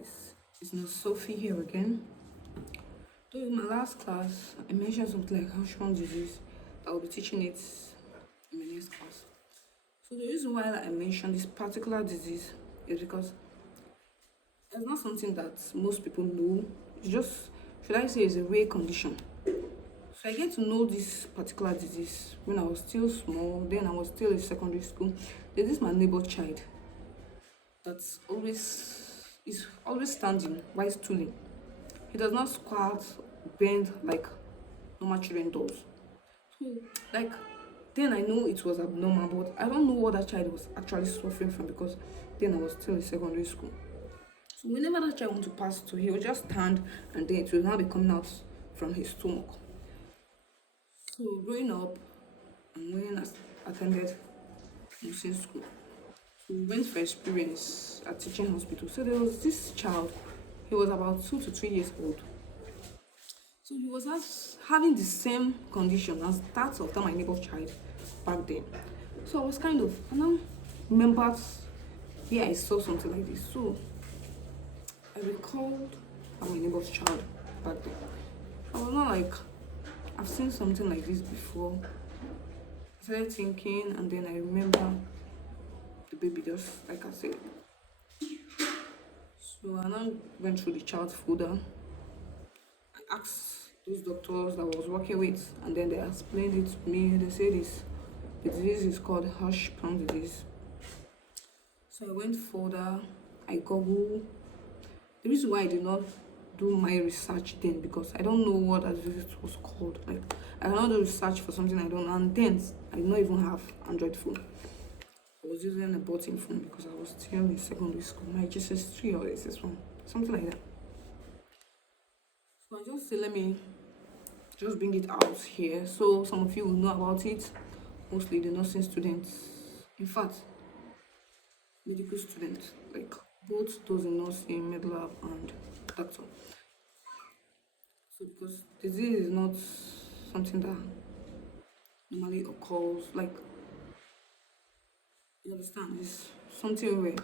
guys, it's not Sophie here again. So in my last class, I mentioned something like hirschsprung disease. I will be teaching it in my next class. So the reason why I mentioned this particular disease is because it's not something that most people know. It's just, should I say, it's a rare condition. So I get to know this particular disease when I was still small. Then I was still in secondary school. There's this my neighbor child that's always standing while stooling. He does not squat, bend like normal children does. So like then I know it was abnormal, but I don't know what that child was actually suffering from because then I was still in secondary school. So whenever that child wants to pass through, he will just stand and then it will now be coming out from his stomach. So growing up and when I attended nursing school, so we went for experience at teaching hospital. So there was this child, he was about 2 to 3 years old. So he was having the same condition as that of my neighbor's child back then. So I was kind of, I now remembered here I saw something like this. So I recalled my neighbor's child back then. I was not like, I've seen something like this before. I started thinking, and then I remember the baby, just like I said. So I now went through the child's folder. I asked those doctors that I was working with, and then they explained it to me. They said the disease is called hirschsprung disease. So I went further, I googled. The reason why I did not do my research then because I don't know what that disease was called. Like I cannot do research for something I don't know, and then I don't even have Android phone. I was using a button phone because I was still in secondary school. My GSS3 or SS1, something like that. So I just say let me just bring it out here so some of you will know about it. Mostly the nursing students, in fact, medical students, like both those in nursing, med lab, and doctor. So because disease is not something that normally occurs, like you understand, it's something rare.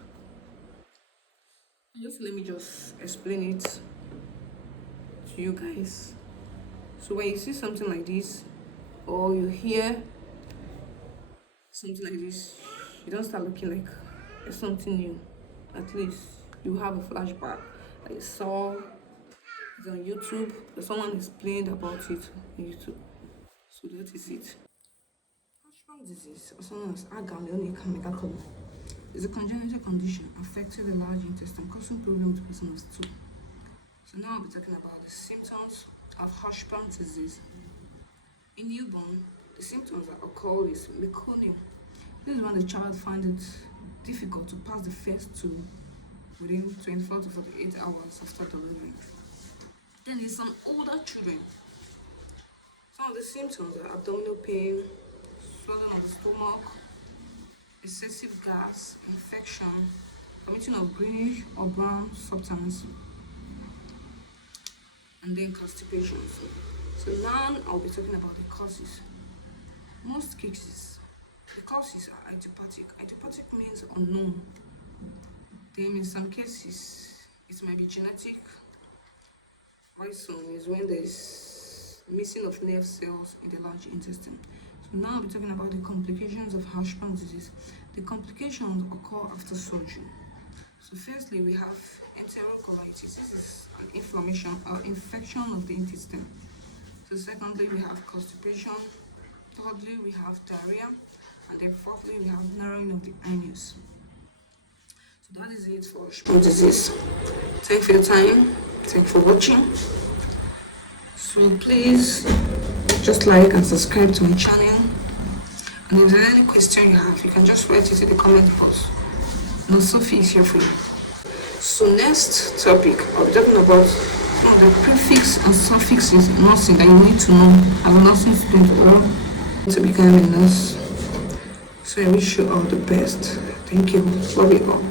Just let me just explain it to you guys. So when you see something like this, or you hear something like this, you don't start looking like it's something new. At least you have a flashback. I saw it on YouTube, someone explained about it on YouTube. So that is it. Hirschsprung disease, also known as agamnionic mechanical, is a congenital condition affecting the large intestine, causing problems to person of stool. So now I'll be talking about the symptoms of Hirschsprung disease. In newborn, the symptoms that occur is meconium. This is when the child finds it difficult to pass the first two within 24 to 48 hours after delivery. Then in some older children, some of the symptoms are abdominal pain, swelling of the stomach, excessive gas, infection, vomiting of greenish or brown substance, and then constipation. So now I'll be talking about the causes. Most cases, the causes are idiopathic. Idiopathic means unknown. Then in some cases, it might be genetic. While some is when there is missing of nerve cells in the large intestine. So now I'll be talking about the complications of Hirschsprung disease. The complications occur after surgery. So firstly, we have enterocolitis. This is an inflammation or infection of the intestine. So secondly, we have constipation. Thirdly, we have diarrhea. And then fourthly, we have narrowing of the anus. So that is it for Hirschsprung disease. Thank you for your time. Thank you for watching. So please just like and subscribe to my channel. And if there's any question you have, you can just write it in the comment box. No, Sophie is here for you. So next topic, I'll be talking about some of the prefix and suffixes in nursing that you need to know as a nursing student or to become a nurse. So I wish you all the best. Thank you. Love you all.